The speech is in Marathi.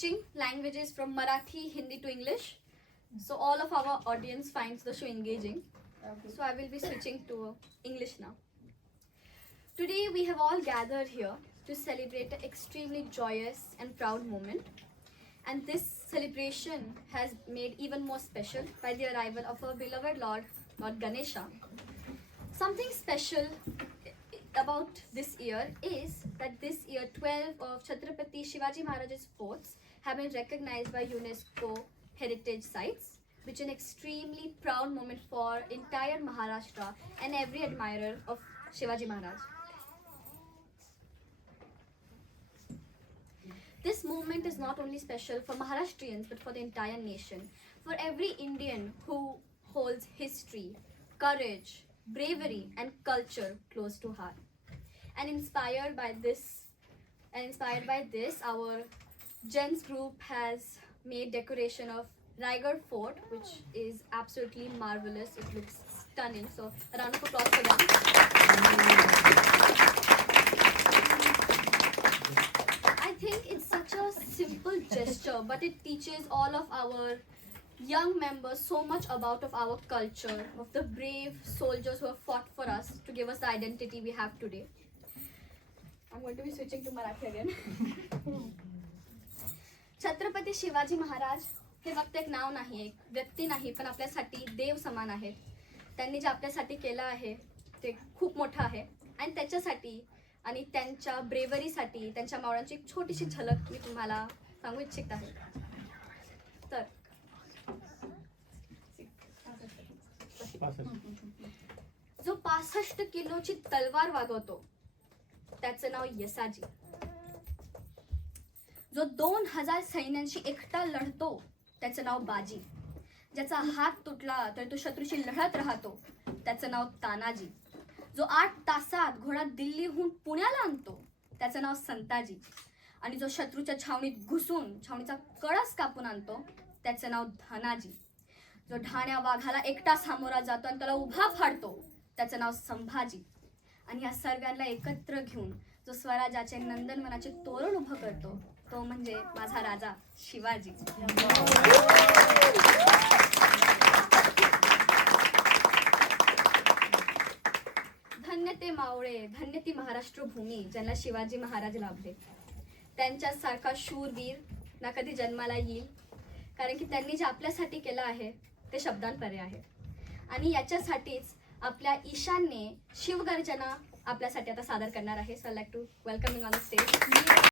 switching languages from Marathi, Hindi to English. So all of our audience finds the show engaging. So I will be switching to English now. Today we have all gathered here to celebrate an extremely joyous and proud moment. And this celebration has made even more special by the arrival of our beloved Lord Ganesha. Something special about this year is that this year 12 of Chhatrapati Shivaji Maharaj's forts have been recognized by UNESCO heritage sites, which is an extremely proud moment for entire Maharashtra and every admirer of Shivaji Maharaj. This movement is not only special for Maharashtrians but for the entire nation, for every Indian who holds history, courage, bravery and culture close to heart. And inspired by this, our Gens group has made decoration of Raigad Fort, which is absolutely marvelous. It looks stunning. So a round of applause for them. I think it's such a simple gesture, but it teaches all of our young members so much about of our culture, of the brave soldiers who have fought for us to give us the identity we have today. I'm going to be switching to Marathi again. Chhatrapati Shivaji Maharaj हे फक्त एक नाव नाही, एक व्यक्ती नाही, पण आपल्यासाठी देव समान आहेत. त्यांनी जे आपल्यासाठी केलं आहे ते खूप मोठं आहे आणि त्याच्यासाठी आणि त्यांच्या ब्रेवरीसाठी त्यांच्या मावळ्यांची एक छोटीशी झलक मी तुम्हाला सांगू इच्छित आहे. तर जो 65 किलोची तलवार वागवतो त्याचं नाव यसाजी. जो 2000 सैन्यांशी एकटा लढतो त्याचं नाव बाजी. ज्याचा हात तुटला तर तो शत्रूशी लढत राहतो त्याचं नाव तानाजी. जो 8 तासात घोडा दिल्लीहून पुण्याला आणतो त्याचं नाव संताजी. आणि जो शत्रूच्या छावणीत घुसून छावणीचा कळस कापून आणतो त्याचं नाव धनाजी. जो ढाण्या वाघाला एकटा सामोरा जातो आणि त्याला उभा फाडतो त्याचं नाव संभाजी. आणि या सर्वांना एकत्र घेऊन जो स्वराज्याचे नंदनवनाचे तोरण उभं करतो तो म्हणजे माझा राजा शिवाजी. धन्य ते मावळे, धन्य ती महाराष्ट्र भूमी ज्यांना शिवाजी महाराज लाभले. त्यांच्यासारखा शूरवीर ना कधी जन्माला येईल, कारण की त्यांनी जे आपल्यासाठी केलं आहे ते शब्दांपरे आहे. आणि याच्यासाठीच आपल्या ईशानने शिवगर्जना आपल्यासाठी आता सादर करणार आहे. So I like to welcoming on the stage.